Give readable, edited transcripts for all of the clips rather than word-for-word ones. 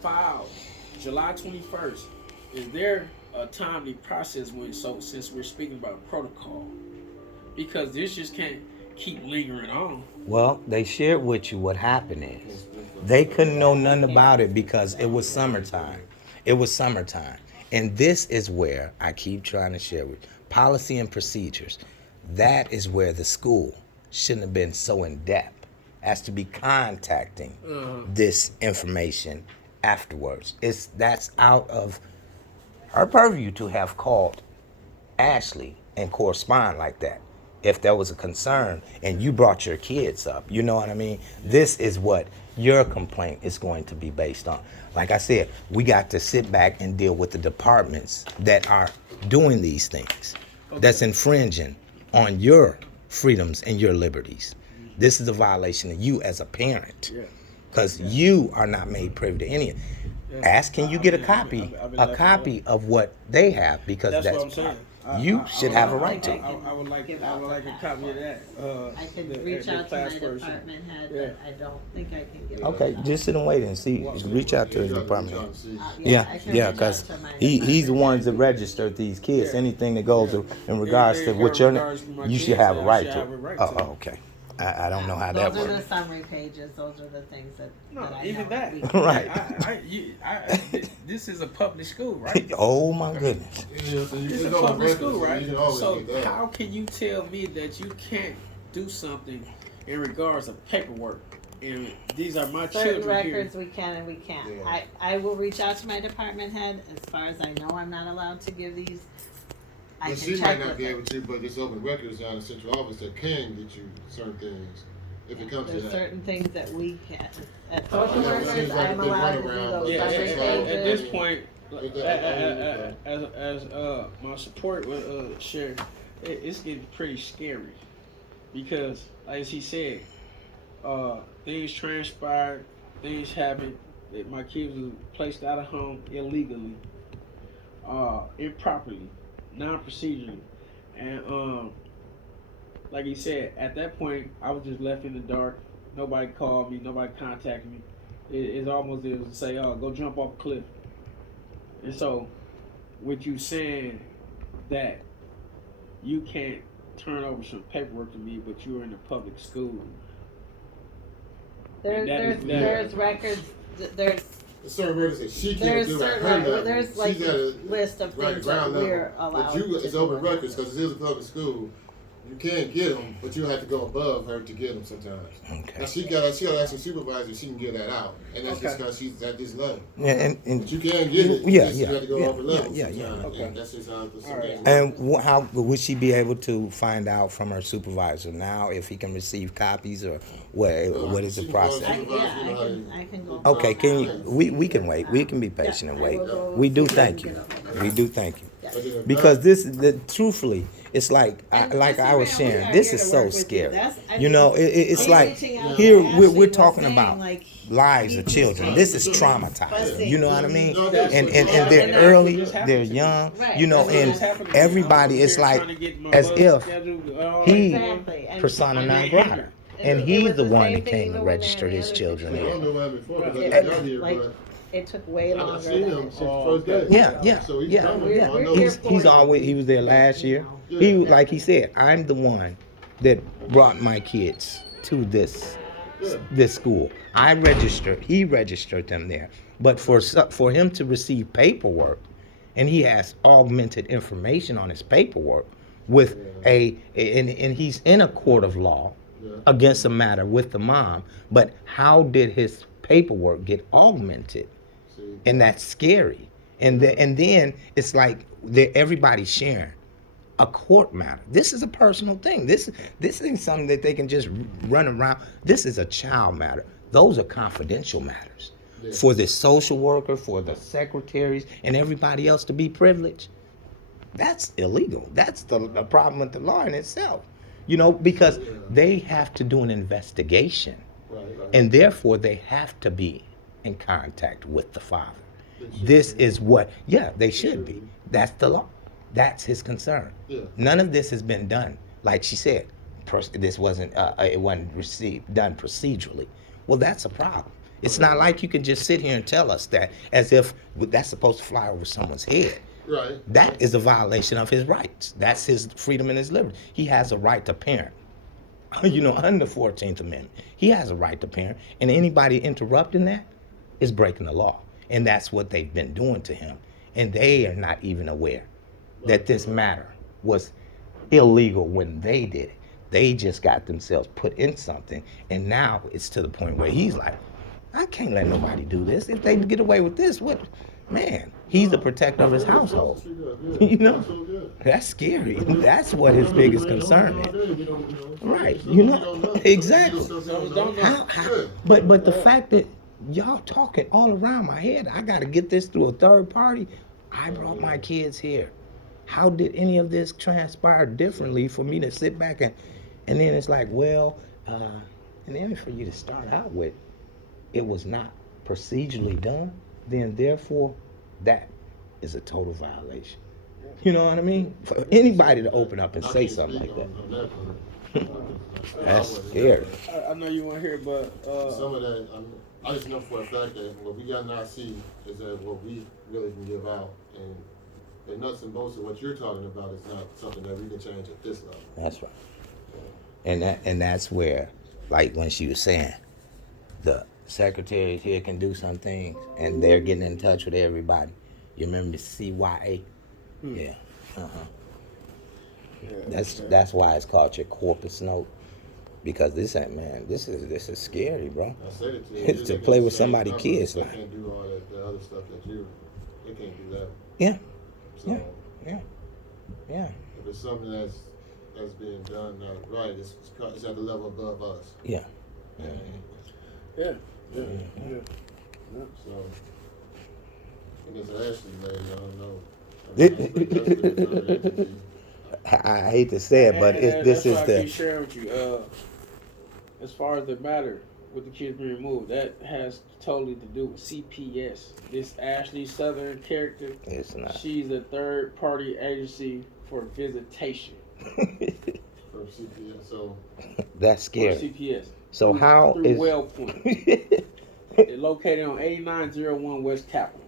filed July 21st, is there a timely process when, so since we're speaking about protocol? Because this just can't keep lingering on. Well, they shared with you what happened is they couldn't know nothing about it because it was summertime. It was summertime. And this is where I keep trying to share with you. Policy and procedures. That is where the school shouldn't have been so in depth as to be contacting this information afterwards. That's out of her purview to have called Ashley and correspond like that. If there was a concern and you brought your kids up, you know what I mean? This is what your complaint is going to be based on. Like I said, we got to sit back and deal with the departments that are doing these things, that's infringing on your freedoms and your liberties. This is a violation of you as a parent, because you are not made privy to any of it. Ask, can you get a copy of what they have? Because That's what that's I'm saying. you should have a right to. I would like a copy of that. I can reach out to my department head, but I don't think I can give. Okay, just sit and wait and see. Reach out to the department head. Yeah, I can reach out because to my he's the department ones that registered these kids. Anything that goes in regards to what your you should have a right to. Oh, okay. I don't know how that Those are the works. summary pages. Those are the things that I even know that. we Right. This is a public school, right? Oh my goodness. This is a public school, right? So how can you tell me that you can't do something in regards of paperwork? And these are my certain children records here. we can and we can't. Yeah. I will reach out to my department head. As far as I know, I'm not allowed to give these. I But can she check might not with be them. able to, but this open records down in the central office that can get you certain things if it comes to There's that. certain things that we can. At Oh, social yeah, it workers, seems like I'm a big allowed to do runaround, those but Yeah, summary at this pages. point, as my support with share, it's getting pretty scary because, as he said, things transpired, things happened. That my kids were placed out of home illegally, improperly, non-procedurally, and like he said, at that point, I was just left in the dark. Nobody called me. Nobody contacted me. It's almost as to say, "Oh, go jump off a cliff." And so, with you saying that you can't turn over some paperwork to me, but you're in a public school. There's records. There's Certain records that she can't there's do at certain her level. there's like She's at a a list of right things ground that level. we're allowed. But you, to it's do open on records this. because it is a public school. You can get them, but you have to go above her to get them sometimes. Okay. Now she got to ask her supervisor if she can get that out, and that's just because she's at this level. Yeah, and But you can get it. Yeah, You have to go over level. yeah. sometimes, Okay. and that's just how it's. right. And how would she be able to find out from her supervisor now if he can receive copies or what is the process? I can go. Okay, can you? We can wait. We can be patient and wait. We do thank you. We do thank you. Because truthfully, it's like I was sharing. This is so scary. You know, it's like here we're talking about lives of children. This is traumatizing. You know what I mean? And they're early, they're young. You know, and everybody is like as if he persona non grata. And he's the one that came and registered his children I don't in. know why before because I It got here, like but it took way I longer. seen him since the first day. Yeah. So he's coming. We're I know. here He was there last year. Like he said, I'm the one that brought my kids to this school. He registered them there. But for him to receive paperwork, and he has augmented information on his paperwork with and he's in a court of law against a matter with the mom, but how did his paperwork get augmented? And that's scary. And then it's like everybody's sharing a court matter. This is a personal thing. This ain't something that they can just run around. This is a child matter. Those are confidential matters. For the social worker, for the secretaries, and everybody else to be privileged. That's illegal. That's the problem with the law in itself. You know, because they have to do an investigation. And therefore they have to be in contact with the father. This is what, they should be. That's the law. That's his concern. None of this has been done. Like she said, this wasn't, it wasn't done procedurally. Well, that's a problem. It's not like you can just sit here and tell us that as if that's supposed to fly over someone's head. Right. That is a violation of his rights. That's his freedom and his liberty. He has a right to parent. You know, under the 14th Amendment, he has a right to parent, and anybody interrupting that is breaking the law. And that's what they've been doing to him. And they are not even aware that this matter was illegal when they did it. They just got themselves put in something, and now it's to the point where he's like, I can't let nobody do this. If they get away with this, what? Man, he's the protector of his household. You know, that's scary. That's what his biggest concern is. Right. You know, exactly. But the fact that y'all talking all around my head, I got to get this through a third party. I brought my kids here. How did any of this transpire differently for me to sit back and then it's like, well, and then for you to start out with, it was not procedurally done, then therefore that is a total violation. You know what I mean? For anybody to open up and say something like that. That's scary. I know you want to hear, but some of that, I just know for a fact that what we got not see is that what we really can give out, and the nuts and bolts of what you're talking about is not something that we can change at this level. That's right. And that's where, like when she was saying, the secretaries here can do some things, and they're getting in touch with everybody. You remember the CYA? Yeah. That's why it's called your corpus note, because this is scary, bro. I said it to you. It's to play with somebody's kids. They can't do all that, the other stuff that they can't do that. Yeah. So, Yeah. if it's something that's being done right, it's at the level above us. Yeah. yeah. So, and it's Ashley lady, I don't know. I hate to say it, but this is that's why I keep the. sharing with you. As far as the matter with the kids being removed, that has totally to do with CPS. This Ashley Southern character, It's not. she's a third party agency for visitation. From CPS, so That's For scary. CPS. So how through is WellPoint. They're located on 8901 West Capitol.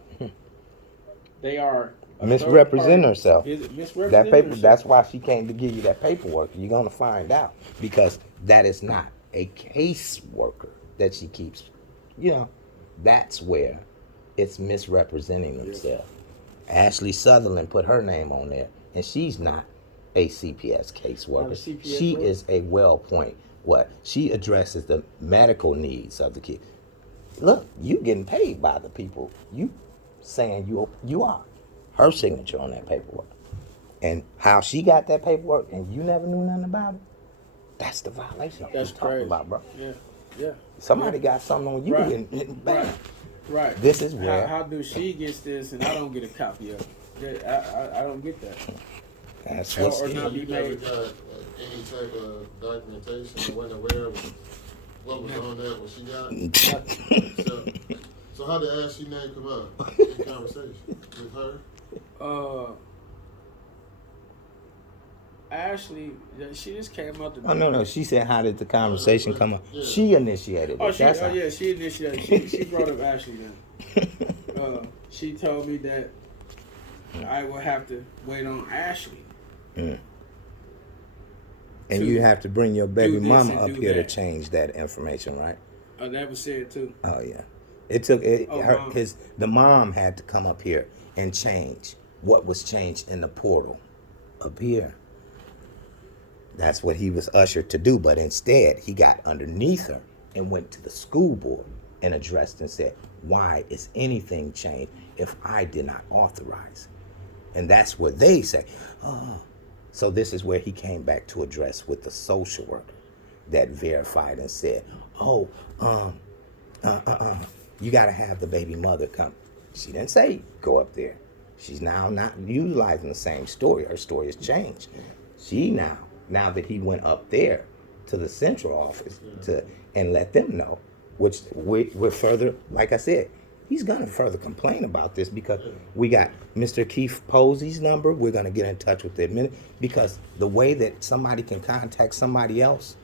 They are misrepresenting herself? Misrepresenting That paper. herself. That's why she came to give you that paperwork. You're gonna find out, because that is not a case worker that she keeps. You know, that's where it's misrepresenting themselves. Ashley Sutherland put her name on there, and she's not a CPS caseworker. Not a CPS She worker? is a WellPoint. What? She addresses the medical needs of the kid. Look, you getting paid by the people. You saying you are. Her signature on that paperwork. And how she got that paperwork and you never knew nothing about it, that's the violation I'm That's talking crazy. about, bro. Yeah. Somebody got something on you Right. and bam. Right. This is where How do she gets this and I don't get a copy of it? I don't get that. that's Or what's not you be never made. got any type of documentation or wasn't aware of what was on that when she got it? So how did Ashley name come up in conversation with her? Ashley, she just came out the. Oh no, she said how did the conversation come up? Yeah. She initiated it. Oh, That's how- she initiated. She brought up Ashley then. She told me that I will have to wait on Ashley. And to you have to bring your baby do this mama and up do here to that. change that information, right? That was said too. Oh yeah. It took it. Oh, Mom. The mom had to come up here and change what was changed in the portal up here. That's what he was ushered to do, but instead he got underneath her and went to the school board and addressed and said, "Why is anything changed if I did not authorize?" And that's where they say, "Oh." So this is where he came back to address with the social worker that verified and said, "Oh, you got to have the baby mother come." She didn't say go up there. She's now not utilizing the same story. Her story has changed. She now that he went up there to the central office and let them know, which we're further, like I said, he's going to further complain about this because we got Mr. Keith Posey's number. We're going to get in touch with the because the way that somebody can contact somebody else,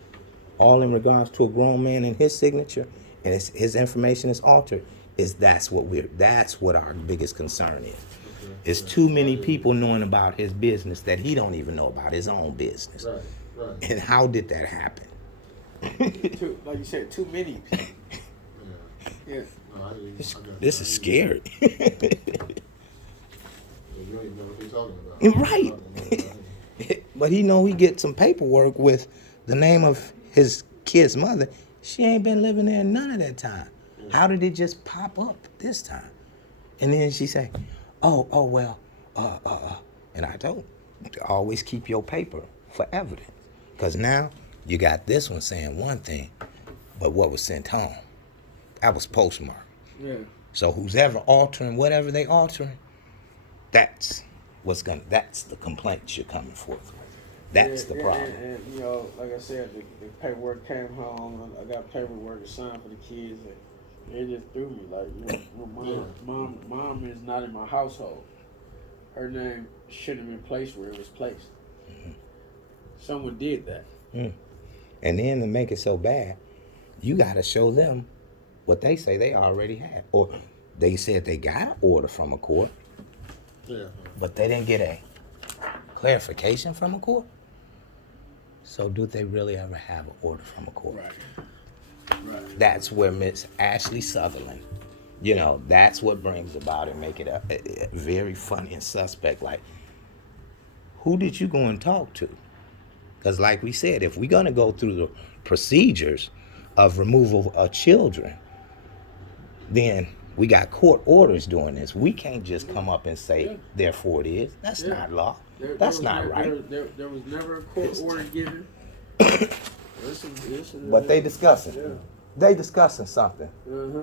all in regards to a grown man and his signature, and his information is altered, that's what our biggest concern is. Okay. It's Right. too many people knowing about his business that he don't even know about his own business. Right. Right. And how did that happen? Too, like you said, too many. Yeah. Yeah. No, I didn't. This, I got this you. is scary. Yeah, you don't even know what they're talking about. Right. But he know he get some paperwork with the name of his kid's mother. She ain't been living there none of that time. Yeah. How did it just pop up this time? And then she say, oh well, and I told him, always keep your paper for evidence. Because now you got this one saying one thing, but what was sent home, that was postmarked. Yeah. So who's ever altering whatever they altering, that's the complaints you're coming forth with. That's the problem. And you know, like I said, the paperwork came home. I got paperwork to sign for the kids, and it just threw me. Like, you know, mom is not in my household. Her name shouldn't have been placed where it was placed. Mm-hmm. Someone did that. Mm. And then to make it so bad, you got to show them what they say they already have, or they said they got an order from a court, but they didn't get a clarification from a court. So do they really ever have an order from a court? Right. That's where Miss Ashley Sutherland, that's what brings about and make it a very funny and suspect. Like, who did you go and talk to? Because like we said, if we're going to go through the procedures of removal of children, then we got court orders doing this. We can't just come up and say, therefore it is. That's not law. That's not right. There was never a court order given. But they discussing. Yeah. They discussing something Uh-huh.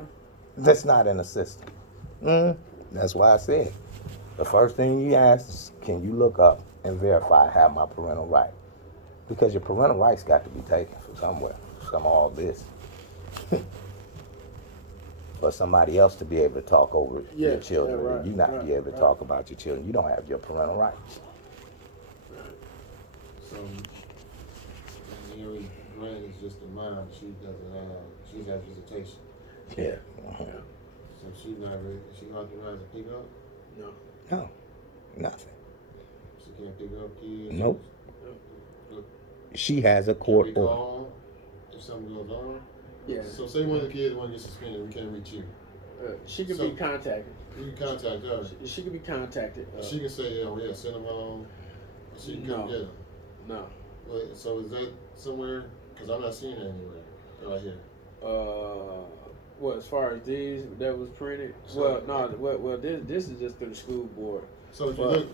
that's not in the system. That's why I said, the first thing you ask is, can you look up and verify I have my parental right? Because your parental rights got to be taken from somewhere, from all this. For somebody else to be able to talk over your children, right, you not be able to talk about your children. You don't have your parental rights. So, Mary Grant is just a mom. She has visitation. Yeah. So she's not ready. She authorized to pick up? No, nothing. She can't pick up kids? Nope. She has a court Can we order. call if something goes on? Yeah. So say one of the kids want to get suspended, we can't reach you. She can So- be contacted. You can contact her. She can be contacted. She can say, yeah, send them home. Or she can come No. get them. No. Wait, so is that somewhere? Because I'm not seeing it anywhere. Right here. Well, as far as these that was printed, this is just through the school board. So if you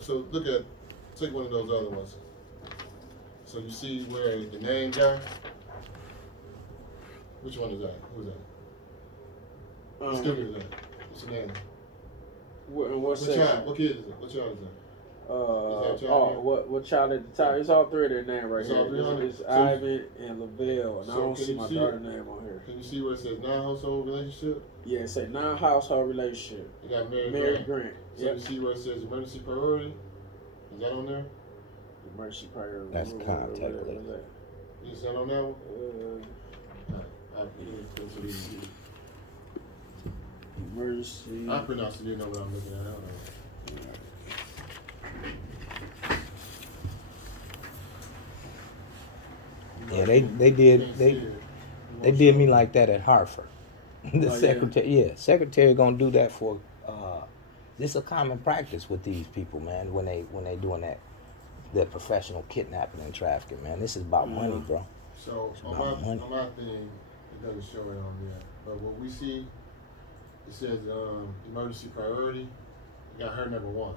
take one of those other ones. So you see where the name guy? Which one is that? Who's that? Let's give me that. What's the name? What What section? child? What kid is it? What child is that? Is that child here? What child at the top? It's all three of their name right It's all three here. on it? It's So- Ivan and Lavelle, and I so don't can see you my see daughter's it? name on here. Can you see where it says non-household relationship? Yeah, it say non-household relationship. You got Mary Mary Grant. Grant. So Yep. you see where it says emergency priority? Is that on there? Emergency priority. That's What contact is list. that? Is that on that one? Emergency. I pronounced it, you know what I'm looking at. I don't know. Yeah, they did me like that at Hartford. The secretary gonna do that for. This is a common practice with these people, man. When they doing that professional kidnapping and trafficking, man. This is about money, bro. So on my thing, it doesn't show it on there. But what we see, it says emergency priority. You got her number 1.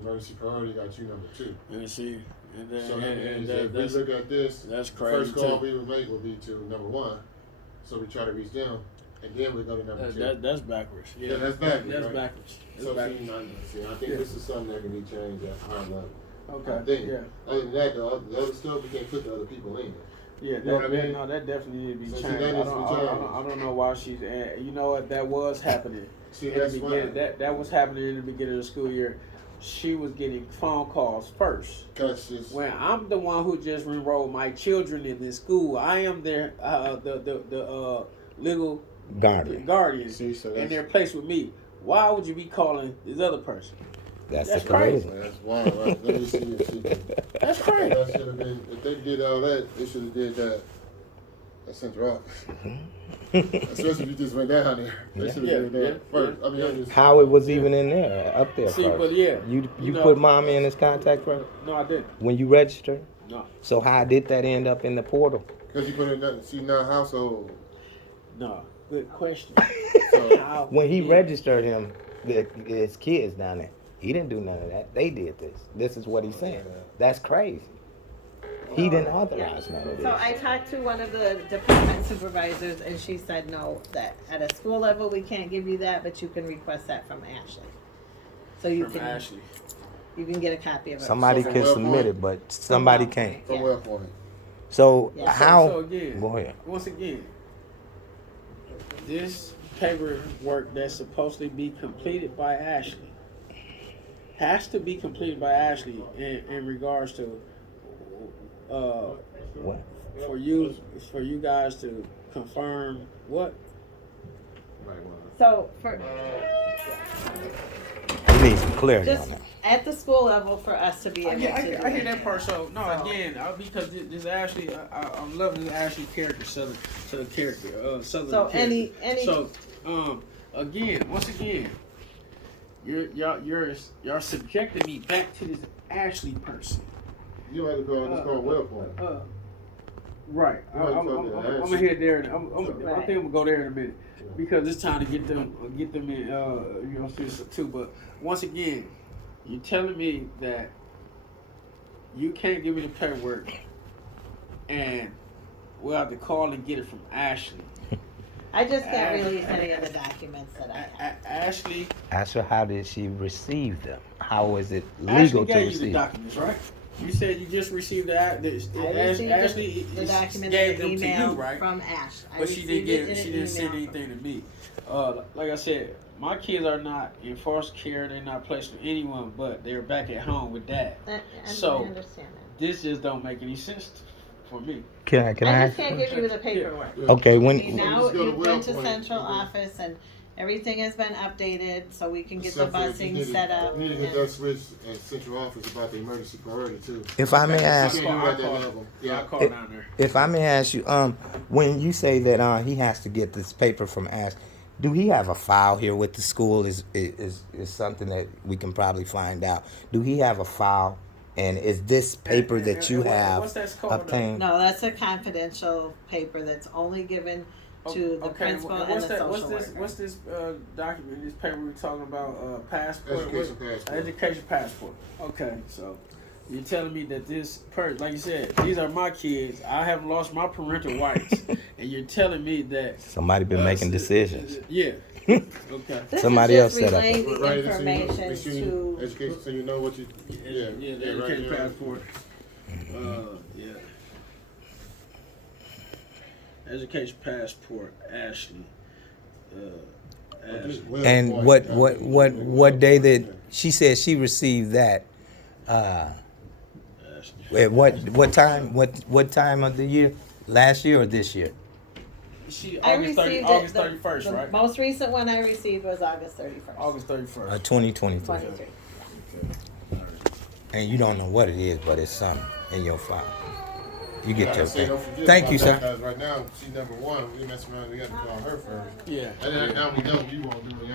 Emergency priority got you number 2. And see, and then So that means that if we that's look at this, that's the crazy first call too. we would make would be to number 1. So we try to reach them, and then we go to number 2. That's backwards. Yeah, that's backwards, That's right? backwards. That's So backwards. I think this is something that can be changed at higher level. Okay. I think. Yeah. Other than that, the other stuff, we can't put the other people in there. Yeah, You know what I mean? no, that definitely need to be So, see, changed. that I needs to be changed. don't know why she's. You know what? That was happening See, in the that's beginning. why. That was happening in the beginning of the school year. She was getting phone calls first. When I'm the one who just enrolled my children in this school, I am their legal Guardian. See, so and that's, they're placed with me. Why would you be calling this other person? That's That's the crazy. crazy. that's wild, right? Let me see if she can. That's crazy. That should have been, if they did all that, they should have did that at Central Office. Especially if you just went down there. They should have did that first. I mean, I just, How it was even in there, up there See, first. but yeah, You you know- put mommy in his contact first No, I didn't. when you registered? No, So how did that end up in the portal? because you put in that, see, now household. no. Good question. So, How When he did- registered his kids down there, he didn't do none of that. They did this. This is what he's saying. That's crazy. He didn't authorize none of this. So I talked to one of the department supervisors, and she said no, that at a school level, we can't give you that, but you can request that from Ashley. So you From can, Ashley. you can get a copy of it. Somebody So can from submit Wellpoint? it, but somebody Wellpoint. can't. from Yeah. Wellpoint. So Yeah. how? So again, Go ahead. once again, this paperwork that's supposed to be completed by Ashley has to be completed by Ashley in regards to What? for you guys to confirm what. So for, He needs some clarity just on that. at the school level, for us to be I able to. hear that part. So no, again, because this Ashley, I'm loving this Ashley character, southern character, southern. So character. any. So again, once again, you're subjecting me back to this Ashley person. You had to go, it's called Wellpoint. Right. You might I'm talk to gonna Ashley. head there. I think Right. I'm gonna go there in a minute because it's time to get them in, too. But once again, you're telling me that you can't give me the paperwork, and we'll have to call and get it from Ashley. I just can't release any of the documents that I have. Ashley. Ask her how did she receive them? How is it legal Ashley to gave you the receive? documents, right? You said you just received I received Ashley the document gave in them an to email you, right? from Ash. I But she received didn't it in she an didn't send email anything to me. Like I said, my kids are not in foster care. They're not placed with anyone, but they're back at home with dad. I understand that. This just don't make any sense for me. Can I I ask? just can't give you the paperwork. Okay, See, when now just go to you went to Wellpoint. central Okay. office and everything has been updated, so we can get the Except for if you busing need to- set up. You need to get and- that switch at Central Office about the emergency priority too. if I may ask, You can't do it at that level. I Yeah. call down there. if I may ask you, when you say that he has to get this paper from Ash, do he have a file here with the school? Is something that we can probably find out. Do he have a file? And is this paper that you have what's that called? obtained? No, that's a confidential paper that's only given to the principal and the social worker. What's this document? This paper we're talking about? Passport. Education passport. Education passport. Okay, so you're telling me that this person, like you said, these are my kids. I haven't lost my parental rights, and you're telling me that Somebody been making decisions. Yeah. Okay. This Somebody is else just set up. relaying the Right, information so you- to. education, so you know what you. Yeah. Yeah, the right education there. passport. Yeah. Education passport, Ashley. Ashley. And what day that she said she received that? Ashley. At what time? What time of the year? Last year or this year? I August received August it. 31st, The right? most recent one I received was August 31st. August 31st. 2023. 23. And you don't know what it is, but it's something in your file. You get your Say, thing. don't forget Thank about you, that, sir. 'cause right now, she's number one. We mess around. We got to call her first. Yeah. And then now we know you won't do it.